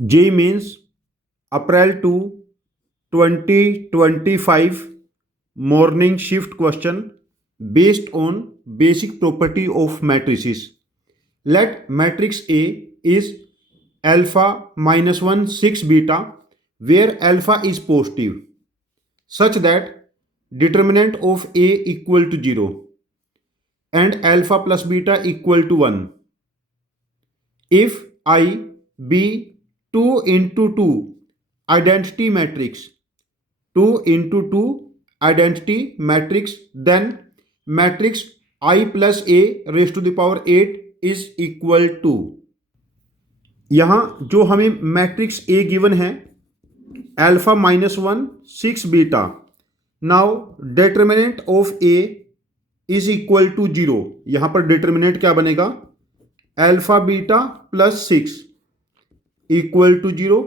JEE Mains April to 2025 morning shift question based on basic property of matrices. Let matrix A is alpha minus 1 6 beta where alpha is positive such that determinant of A equal to 0 and alpha plus beta equal to 1. If I be 2 into 2 identity matrix, 2 into 2 identity matrix, then matrix I plus A raised to the power 8 is equal to, यहाँ जो हमें matrix A given है alpha minus 1 6 beta, now determinant of A is equal to 0. यहाँ पर determinant क्या बनेगा, alpha beta plus 6 equal to 0.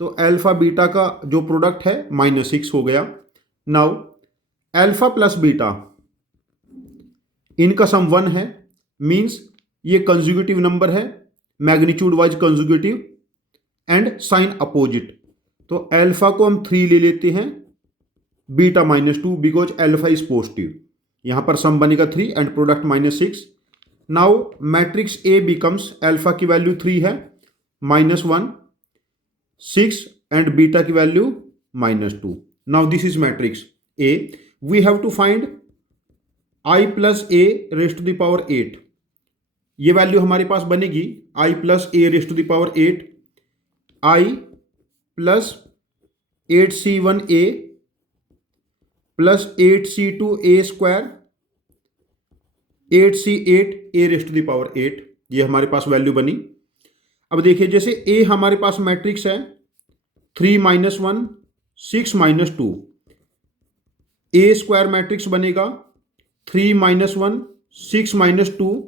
तो alpha beta का जो प्रोडक्ट है -6 हो गया. नाउ अल्फा प्लस बीटा इनका सम 1 है, मीन्स ये कंजुगेटिव नंबर है, magnitude wise conjugative and sign opposite. तो अल्फा को हम 3 ले लेते हैं, beta -2 because alpha is positive. यहां पर सम बनेगा 3 and product -6. Now matrix A becomes, alpha की वैल्यू 3 है, -1 6 एंड बीटा की value -2. Now this is matrix A. We have to find I plus A raised to the power 8. ये value हमारे पास बनेगी I plus A raised to the power 8, I plus 8c1 A plus 8c2 A square 8c8 A raised to the power 8. ये हमारे पास value बनी. अब देखिए, जैसे ए हमारे पास मैट्रिक्स है 3 - 1 6 - 2, ए स्क्वायर मैट्रिक्स बनेगा 3 - 1 6 - 2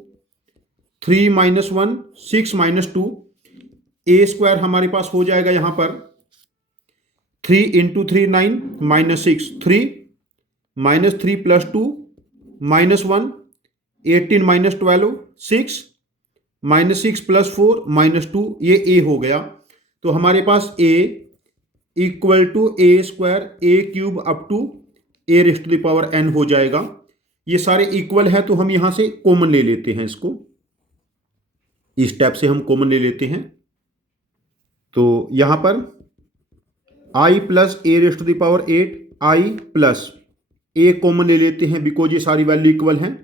3 - 1 6 - 2. ए स्क्वायर हमारे पास हो जाएगा यहाँ पर 3 × 3 9 -6 3 -3 + 2 -1 18 - 12 6 -6 + 4 -2. ये ए हो गया. तो हमारे पास A equal to A square A cube up to A raised to the power n हो जाएगा. ये सारे इक्वल है तो हम यहां से कॉमन ले लेते हैं, इसको इस स्टेप से हम कॉमन ले लेते हैं. तो यहां पर i plus A raised to the power 8, i plus A common ले लेते हैं बिकॉज ये सारी वैल्यू इक्वल हैं.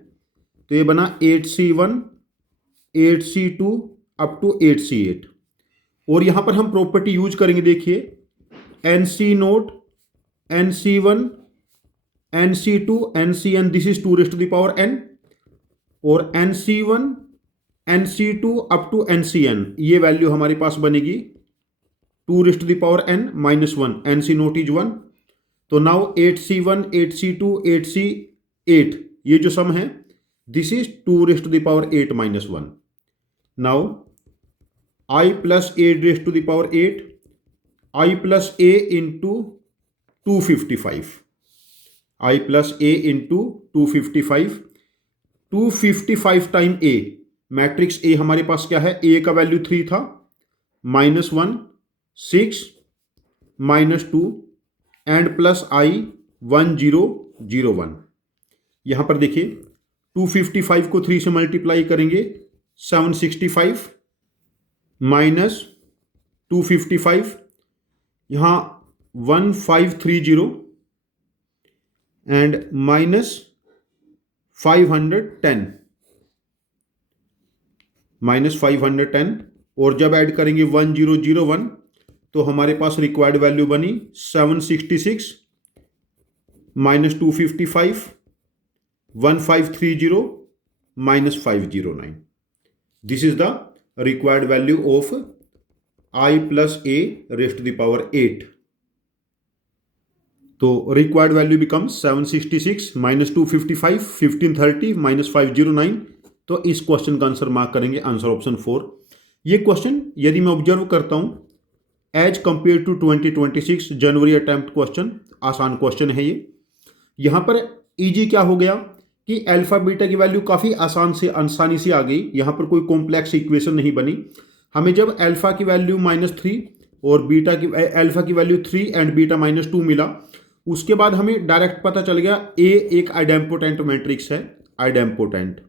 तो ये बना 8c1 8c2 up to 8c8. और यहां पर हम प्रॉपर्टी यूज करेंगे, देखिए nc0 nc1 nc2 ncn, this is 2 raised to the power n, और nc1 nc2 up to ncn, ये वैल्यू हमारे पास बनेगी 2 raised to the power n -1, nc0 is 1. तो नाउ 8c1 8c2 8c8, ये जो सम है this is 2 raised to the power 8 -1. Now i plus A raised to the power 8, i plus A into 255, i plus A into 255 255 time A. Matrix A हमारे पास क्या है, ए का value 3 था, -1 6 -2 and plus आई 1001. यहां पर देखिए 255 को 3 से मल्टीप्लाई करेंगे 765 माइनस 255, यहां 1530 एंड -510 -510. और जब ऐड करेंगे 1001 तो हमारे पास रिक्वायर्ड वैल्यू बनी 766 minus 255 1530 -509. This is the required value of i plus A raised to the power 8. तो रिक्वायर्ड वैल्यू बिकम्स 766 माइनस 255 1530 -509. तो इस क्वेश्चन का आंसर मार्क करेंगे, आंसर ऑप्शन 4. ये क्वेश्चन यदि मैं ऑब्जर्व करता हूं एज कंपेयर टू 2026 जनवरी अटेम्प्ट क्वेश्चन, आसान क्वेश्चन है ये. यहां पर इजी क्या हो गया कि अल्फा बीटा की वैल्यू काफ़ी आसानी से आ गई. यहाँ पर कोई कॉम्प्लेक्स इक्वेशन नहीं बनी. हमें जब अल्फा की वैल्यू -3 और बीटा की अल्फा की वैल्यू 3 एंड बीटा -2 मिला। उसके बाद हमें डायरेक्ट पता चल गया ए एक आइडेम्पोटेंट मैट्रिक्स है, idempotent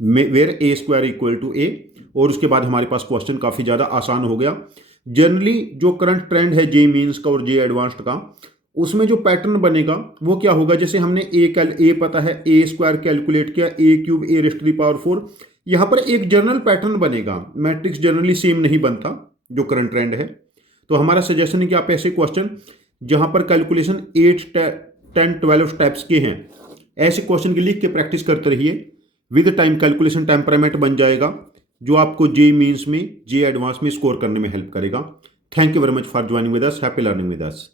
where A square equal to A. और उसके बाद हमारे पास क्वेश्चन काफ़ी ज़्यादा आसान हो गया। जनरली जो करंट ट्रेंड है जे मीन्स का और जे एडवांस्ड का, उसमें जो पैटर्न बनेगा वो क्या होगा, जैसे हमने ए पता है, ए स्क्वायर कैलकुलेट किया, A cube A raised to the power 4, यहाँ पर एक जनरल पैटर्न बनेगा। मैट्रिक्स जनरली सेम नहीं बनता जो करंट ट्रेंड है। तो हमारा सजेशन है कि आप ऐसे क्वेश्चन जहाँ पर कैलकुलेशन 8, 10, 12 स्टेप्स के हैं, ऐसे क्वेश्चन की लिख के प्रैक्टिस करते रहिए। विद टाइम कैलकुलेशन टेम्परामेंट बन जाएगा जो आपको जे मीन्स में, जे एडवांस में स्कोर करने में हेल्प करेगा। Thank you very much for joining with us. Happy learning with us.